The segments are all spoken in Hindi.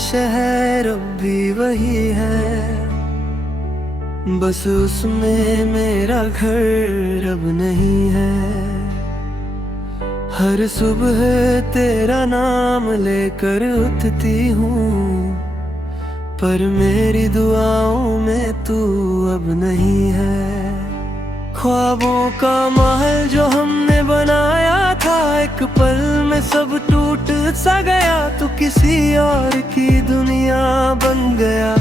शहर अब भी वही है, बस उसमें मेरा घर अब नहीं है। हर सुबह तेरा नाम लेकर उठती हूँ, पर मेरी दुआओं में तू अब नहीं है। ख्वाबों का महल जो हमने बनाया था, एक पल में सब टूट सा गया। तू किसी और की दुनिया बन गया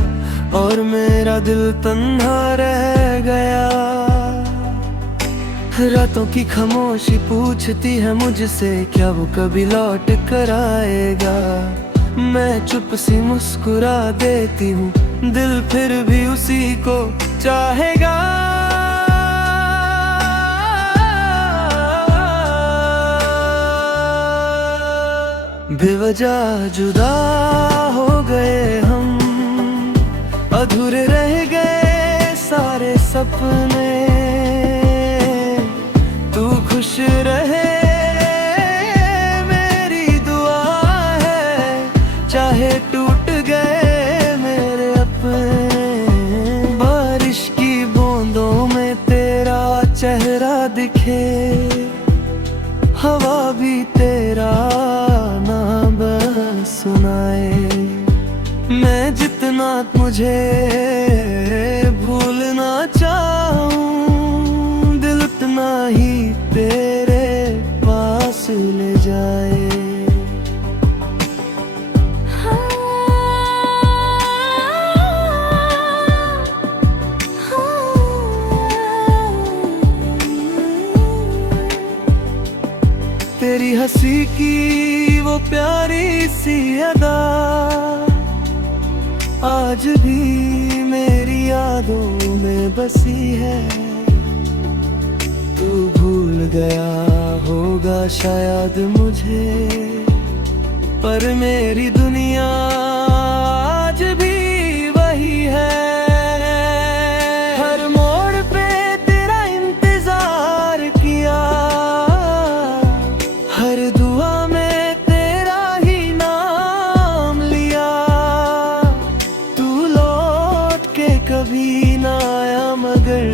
और मेरा दिल तन्हा रह गया। रातों की खामोशी पूछती है मुझसे, क्या वो कभी लौट कर आएगा। मैं चुप सी मुस्कुरा देती हूँ, दिल फिर भी उसी को चाहेगा। बेवजह जुदा हो गए हम, अधूरे रह गए सारे सपने। तू खुश रहे मेरी दुआ है, चाहे टूट गए मेरे अपने। बारिश की बूंदों में तेरा चेहरा दिखे, हवा भी तेरा नाम सुनाए। मैं जितना मुझे भूलना चाहूं, दिल उतना ही तेरे पास ले जाए। तेरी हंसी की वो प्यारी सी अदा आज भी मेरी यादों में बसी है। तू भूल गया होगा शायद मुझे, पर मेरी दुनिया आज भी वही है। हर मोड़ पे तेरा इंतजार किया, हर दुआ में तेरा ही नाम लिया। तू लौट के कभी ना आया, मगर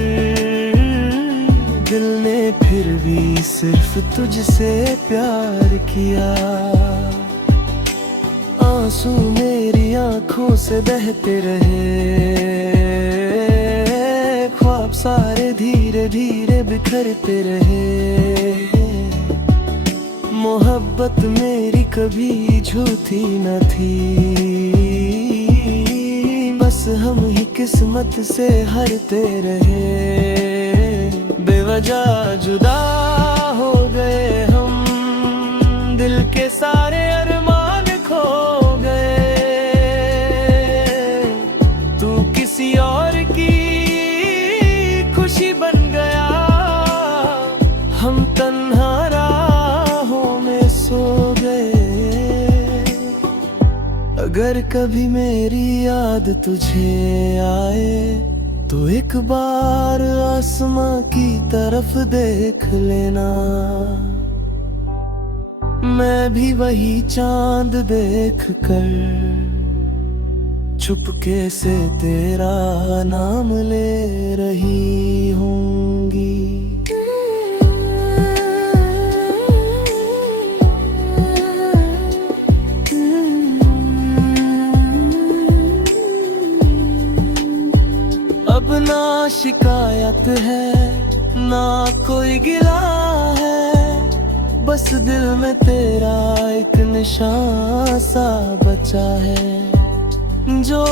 दिल ने फिर भी सिर्फ तुझसे प्यार किया। आंसू मेरी आंखों से बहते रहे, ख्वाब सारे धीरे धीरे बिखरते रहे। मोहब्बत मेरी कभी झूठी न थी, बस हम ही किस्मत से हारते रहे। बेवजह जुदा हो गए हम, दिल के सारे अरमान खो गए। तू किसी और की खुशी बन गया, हम तन्हा राहों में सो गए। अगर कभी मेरी याद तुझे आए, तो एक बार आसमां की तरफ देख लेना। मैं भी वही चांद देख कर चुपके से तेरा नाम ले रही होंगी। अब ना शिकायत है ना कोई गिला है, बस दिल में तेरा एक निशान सा बचा है। जो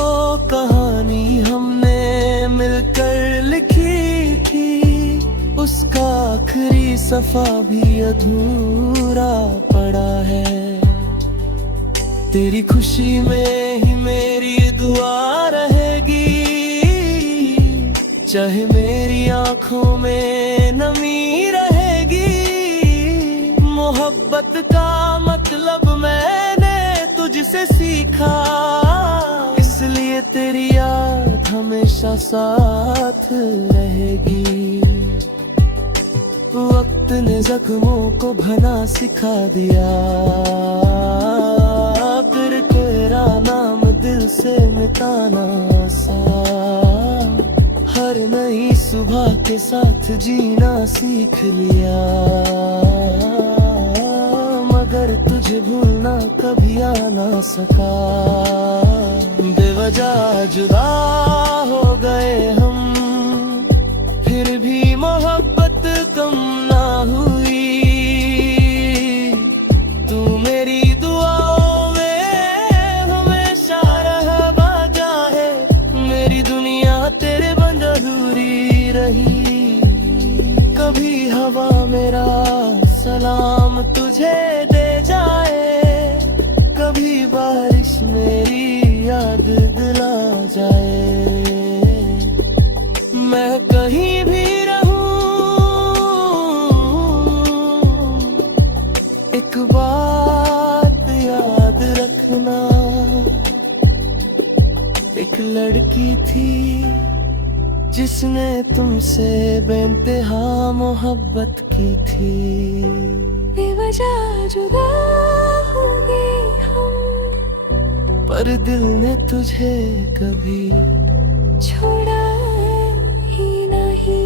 कहानी हमने मिलकर लिखी थी, उसका आखिरी सफा भी अधूरा पड़ा है। तेरी खुशी में ही मेरी दुआ रहेगी, चाहे मेरी आंखों में नमी रहेगी। मोहब्बत का मतलब मैंने तुझसे सीखा, इसलिए तेरी याद हमेशा साथ रहेगी। वक्त ने जख्मों को भला सिखा दिया, फिर तेरा नाम दिल से मिटाना आसान। हर नई सुबह के साथ जीना सीख लिया, मगर तुझे भूलना कभी आ ना सका। बेवजह जुदा हो गए हम, फिर भी मोहब्बत कम ना हुई। तू मेरी दुआओं में हमेशा रहबा जाए, मेरी दुनिया तेरे बंद अधूरी रही। कभी हवा मेरा सलाम तुझे दे जाए, कभी बारिश मेरी याद दिला जाए। मैं कहीं भी एक बात याद रखना, एक लड़की थी जिसने तुमसे बेइंतहा मोहब्बत की थी। बेवजह जुदा हो गए हम, पर दिल ने तुझे कभी छोड़ा ही नहीं।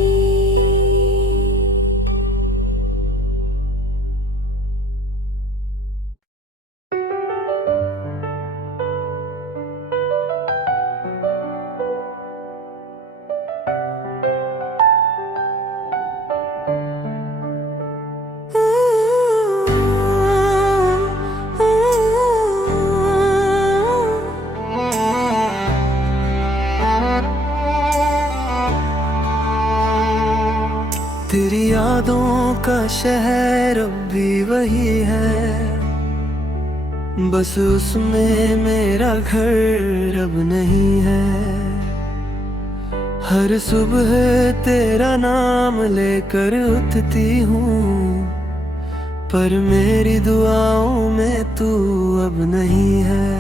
तेरी यादों का शहर अब भी वही है, बस उसमें मेरा घर अब नहीं है। हर सुबह तेरा नाम लेकर उठती हूँ, पर मेरी दुआओं में तू अब नहीं है।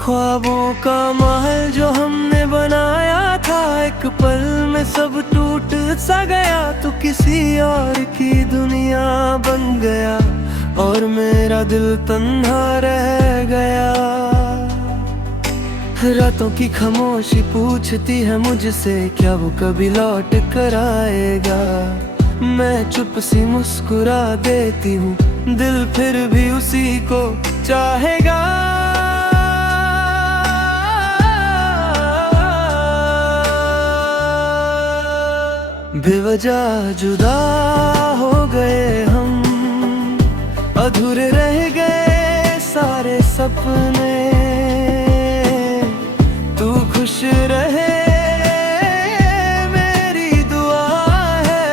ख्वाबों का महल जो हमने बनाया था, एक पल में सब टूट सा गया। तू किसी और की दुनिया बन गया और मेरा दिल तन्हा रह गया। रातों की खामोशी पूछती है मुझसे, क्या वो कभी लौट कर आएगा। मैं चुप सी मुस्कुरा देती हूँ, दिल फिर भी उसी को चाहेगा। बेवजह जुदा हो गए हम, अधूरे रह गए सारे सपने। तू खुश रहे मेरी दुआ है,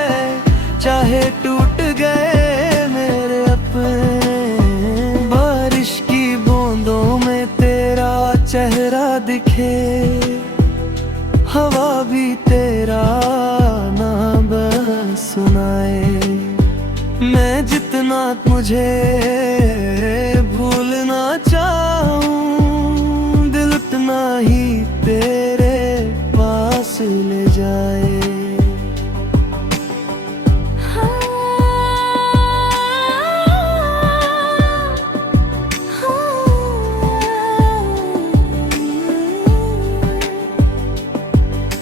चाहे टूट गए मेरे अपने। बारिश की बूंदों में तेरा चेहरा दिखे, हवा भी तेरा नाम सुनाए। मैं जितना मुझे भूलना चाहूं, दिल उतना ही तेरे पास ले जाए।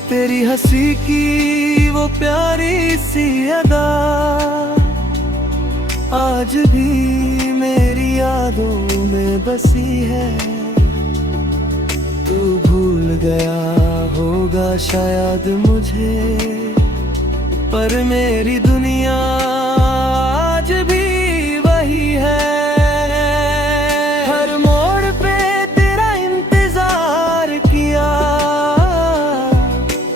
तेरी हंसी की वो प्यारी सी अदा आज भी मेरी यादों में बसी है। तू भूल गया होगा शायद मुझे, पर मेरी दुनिया आज भी वही है। हर मोड़ पे तेरा इंतजार किया,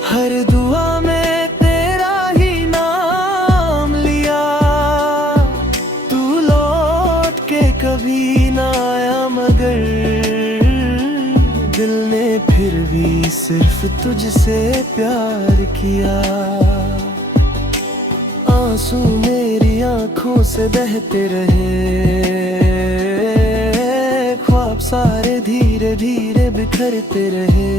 हर दुआ में तेरा ही नाम लिया। तू लौट के कभी ना आया, मगर दिल ने फिर भी सिर्फ तुझसे प्यार किया। आंसू मेरी आंखों से बहते रहे, ख्वाब सारे धीरे धीरे बिखरते रहे।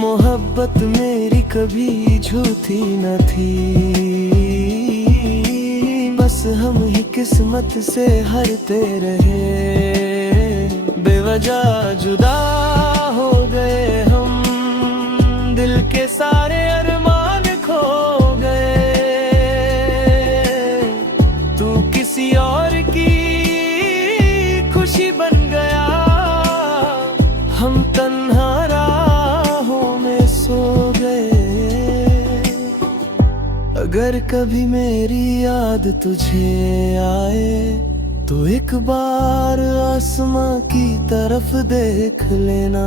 मोहब्बत मेरी कभी झूठी न थी, बस हम ही किस्मत से हारते रहे। बेवजह जुदा हो गए हम, दिल के सारे अरमान खो गए। तू किसी और की खुशी बन गया, हम तन्हा राहों में सो गए। अगर कभी मेरी याद तुझे आए तो एक बार आसमां की तरफ देख लेना,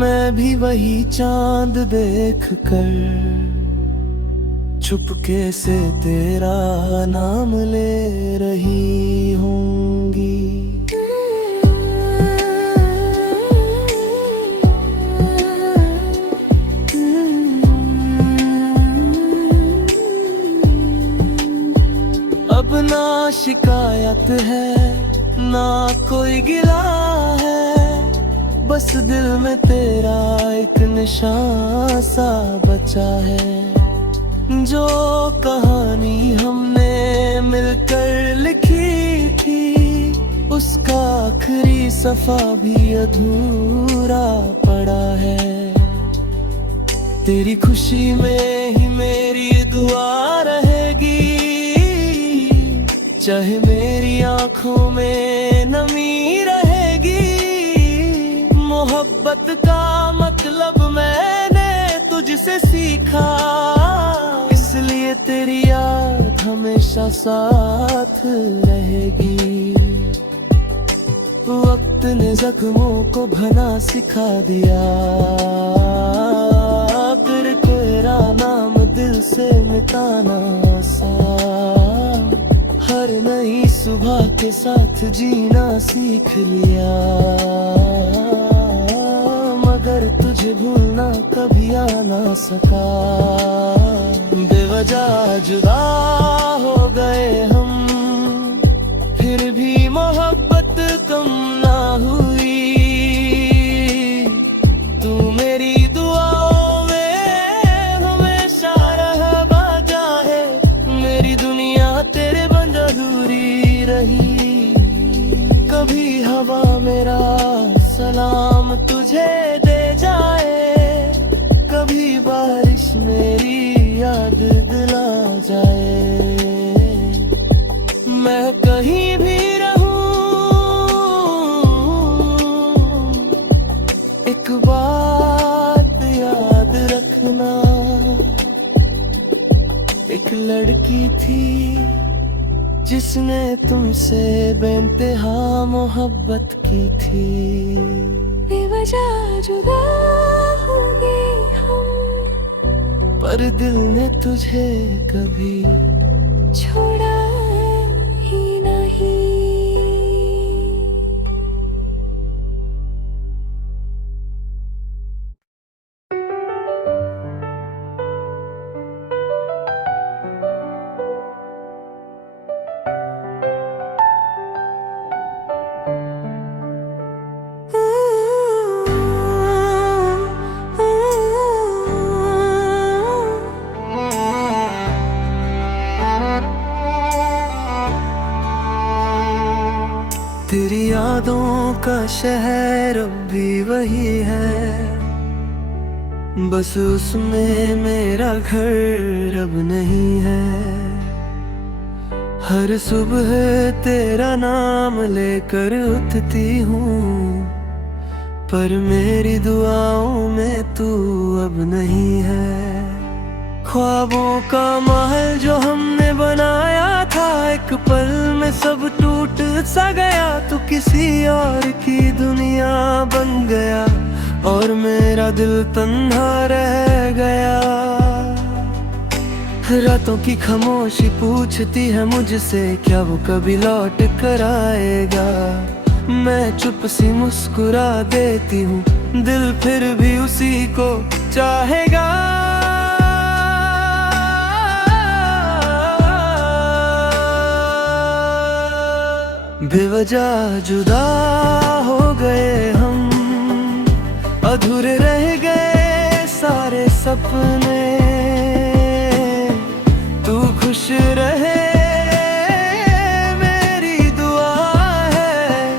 मैं भी वही चांद देख कर चुपके से तेरा नाम ले रही होंगी। अब ना शिकायत है ना कोई गिला है, बस दिल में तेरा एक निशान सा बचा है। जो कहानी हमने मिलकर लिखी थी, उसका आखिरी सफा भी अधूरा पड़ा है। तेरी खुशी में ही मेरी दुआ रहेगी, चाहे मेरी आंखों में नमी रहेगी। मोहब्बत का मतलब मैंने तुझसे सीखा, इसलिए तेरी याद हमेशा साथ रहेगी। वक्त ने जख्मों को भला सिखा दिया, फिर तेरा नाम दिल से मिटाना आसान। हर नई सुबह के साथ जीना सीख लिया, मगर तुझे भूलना कभी आ ना सका। बेवजह जुदा हो गए हम, फिर भी मोहब्बत कम ना हुई। तू मेरी दुआओं में हमेशा रहा बाजा है, मेरी दुनिया तेरे बंद अधूरी रही। कभी हवा मेरा सलाम तुझे दे जाए, कभी बारिश मेरी याद दिला जाए। मैं कहीं भी रहूं, एक बात याद रखना, एक लड़की थी जिसने तुमसे बेइंतहा मोहब्बत की थी। बेवजह जुदा हो गए हम, पर दिल ने तुझे कभी छोड़ा ही नहीं। तेरी यादों का शहर अब भी वही है, बस उसमें मेरा घर अब नहीं है। हर सुबह तेरा नाम लेकर उठती हूँ, पर मेरी दुआओं में तू अब नहीं है। ख्वाबों का महल जो हमने बनाया था, एक पल में सब टूट सा गया। तू किसी और की दुनिया बन गया और मेरा दिल तन्हा रह गया। रातों की खामोशी पूछती है मुझसे, क्या वो कभी लौट कर आएगा। मैं चुप सी मुस्कुरा देती हूँ, दिल फिर भी उसी को चाहेगा। बेवजह जुदा हो गए हम, अधूरे रह गए सारे सपने। तू खुश रहे मेरी दुआ है,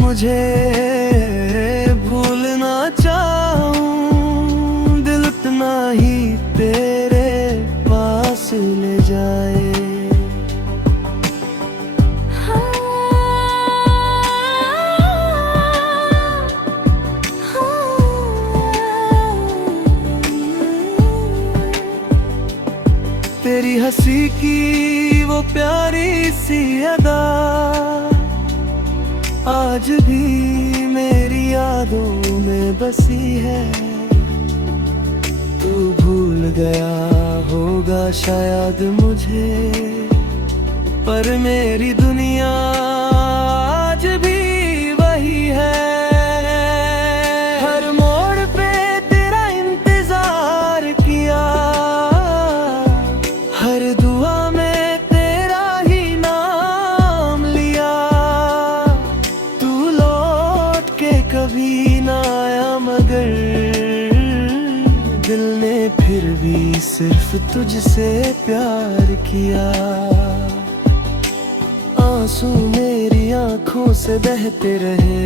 मुझे भूलना चाहूं, दिल उतना ही तेरे पास ले जाए। तेरी हंसी की वो प्यारी सी अदा आज भी मेरी यादों में बसी है। तू भूल गया होगा शायद मुझे, पर मेरी दुनिया आज भी वही है। हर मोड़ पे तेरा इंतजार किया, हर दुआ में तेरा ही नाम लिया। तू लौट के कभी ना आया, मगर दिल ने फिर भी सिर्फ तुझसे प्यार किया। आंसू मेरी आंखों से बहते रहे,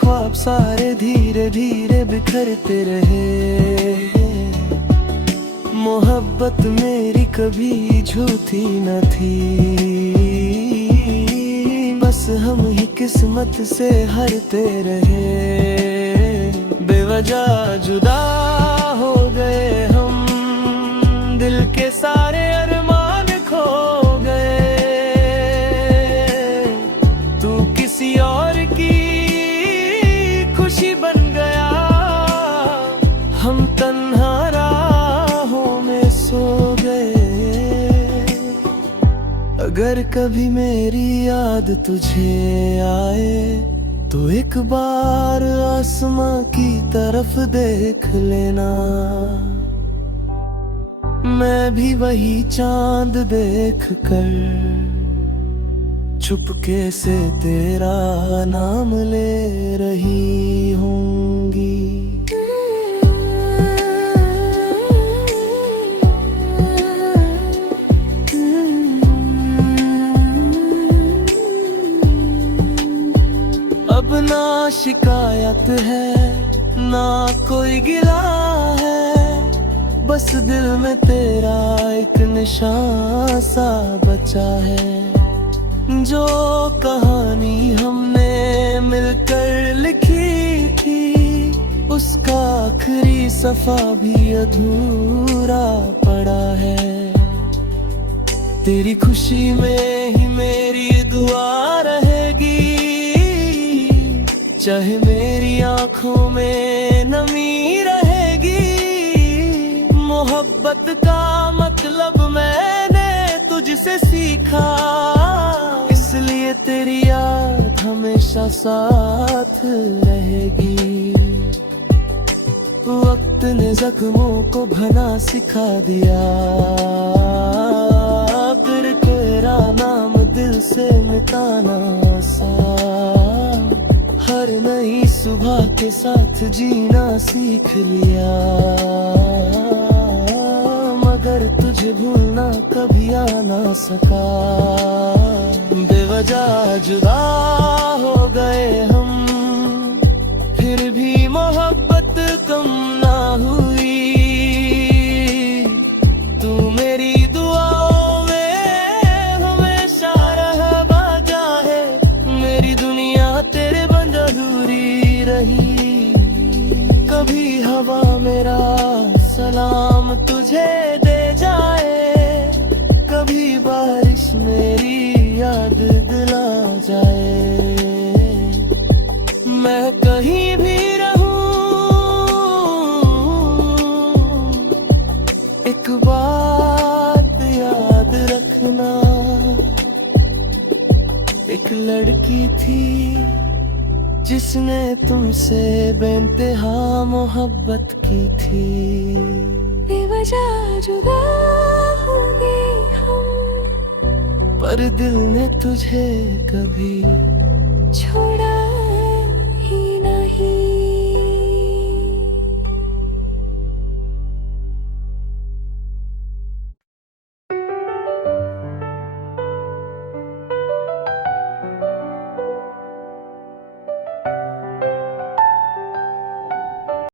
ख्वाब सारे धीरे धीरे बिखरते रहे। मोहब्बत मेरी कभी झूठी न थी, बस हम ही किस्मत से हारते रहे। बेवजह जुदा हो गए हम, दिल के सारे अरमान खो गए। तू किसी और की खुशी बन गया, हम तन्हा राहों में सो गए। अगर कभी मेरी याद तुझे आए, तो एक बार आसमां की तरफ देख लेना। मैं भी वही चांद देख कर चुपके से तेरा नाम ले रही होंगी। अब ना शिकायत है ना कोई गिला है, बस दिल में तेरा एक निशान सा बचा है। जो कहानी हमने मिलकर लिखी थी, उसका आखिरी सफा भी अधूरा पड़ा है। तेरी खुशी में ही मेरी दुआ रहेगी, चाहे मेरी आंखों में नमी रहेगी। मोहब्बत का मतलब मैंने तुझसे सीखा, इसलिए तेरी याद हमेशा साथ रहेगी। वक्त ने जख्मों को भना सिखा दिया, फिर तेरा नाम दिल से मिटाना आसान। हर नई सुबह के साथ जीना सीख लिया, मगर तुझे भूलना कभी आ ना सका। बेवजह जुदा हो गए हम, फिर भी मोहब्बत कम ना हुई। तू मेरी दुआओं में हमेशा रहा बाजा है, मेरी दुनिया तेरे बंद अधूरी रही। कभी हवा मेरा सलाम तुझे दे जाए, कभी बारिश मेरी याद दिला जाए। मैं कहीं भी रहूं, एक बात याद रखना, एक लड़की थी जिसने तुमसे बेइंतहा मोहब्बत की थी। बेवजह जुदा हो गए हम, पर दिल ने तुझे कभी छोड़ा